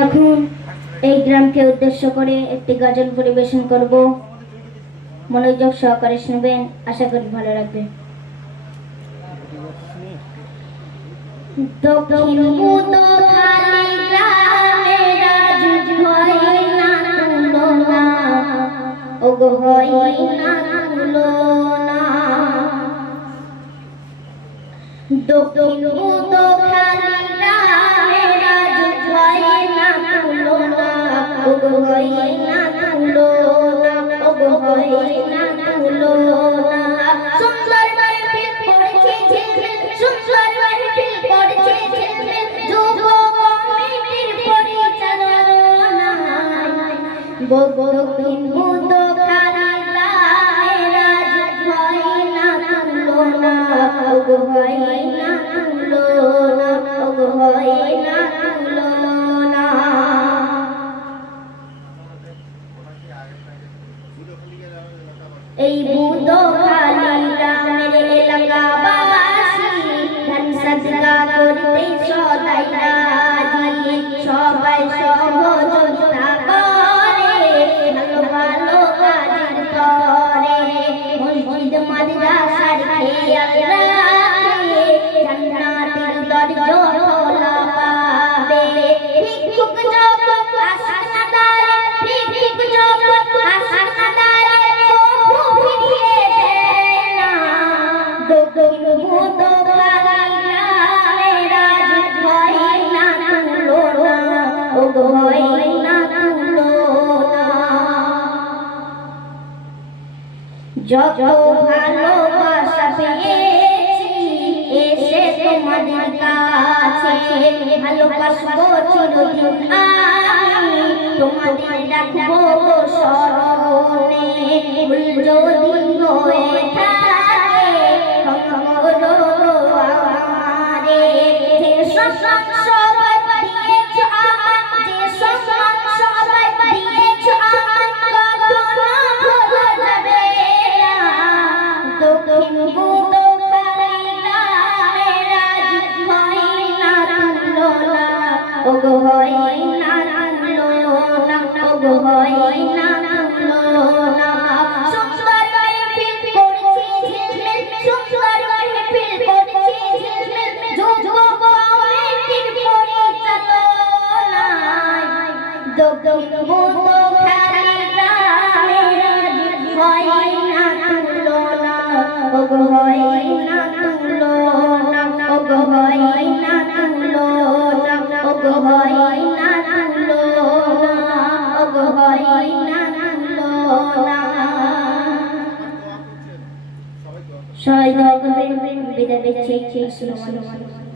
এখন এই গ্রামকে উদ্দেশ্য করে একটি গজল পরিবেশন করব। মনোযোগ সহকারে শুনবেন, আশা করি ভালো লাগবে। দক্ষিণ উত্তরখালি গ্রামে রাজ হয় না তুলনা, ওগো হয় না তুলনা। দক্ষিণ উত্তরখালি গ্রামে রাজ হয় না তুলনা, ওগো হয় না তুলনা, ওগো হয় না তুলনা। সুন্দর মাহফিল পড়েছে ঝিলমিল, সুন্দর মাহফিল পড়েছে ঝিলমিল, যুব কমিটির পরিচালনা। দক্ষিণ উত্তরখালি গ্রামে রাজ হয় না তুলনা, ওগো হয় না তুলনা, ওগো হয় না তুলনা। এই বুদখালি গ্রামের এলাকাবাসী ধান সাদকা করতে সদাই রাজি, সবাই সহযোগিতা করে ভালো ভালো কাজের তরে। মসজিদ মাদ্রাসার খেয়াল রাখে, জান্নাতের দরজা খোলা পাবে। ভিক্ষুক যখন হাসপাতালে, ভিক্ষুক যখন হাসপাতালে দক্ষিণ উত্তরখালি গ্রামে রাজ হয় না তুলনা, ওগো হয় না তুলনা। যত ভালোবাসা পেয়েছি এসে তোমাদের কাছে, ভালোবাসবো চিরদিন আমি, তোমাদের রাখবো স্মরণে। ভুল যদি হয়ে থাকে ক্ষমা করো আমারে। যে সম্মান সবাই দিয়েছো আমায়, যে সম্মান সবাই দিয়েছো আমায়, কখনো ভোলা যাবে না। দক্ষিণ উত্তরখালি গ্রামে রাজ হয় না তুলনা, ওগো হয় না তুলনা, ওগো হয় না তুলনা। সুন্দর মাহফিল করেছি ঝিলমিল, সুন্দর মাহফিল করেছি ঝিলমিল, যুব কমিটির পরিচালনায়। দক্ষিণ উত্তরখালি গ্রামে রাজ হয় না তুলনা, ওগো হয় না তুলনা, ওগো হয় না তুলনা, ওগো হয় না তুলনা, ওগো হয় না তুলনা। সবাই দোয়া করবেন, বিদায় দিচ্ছি। আসসালামু আলাইকুম।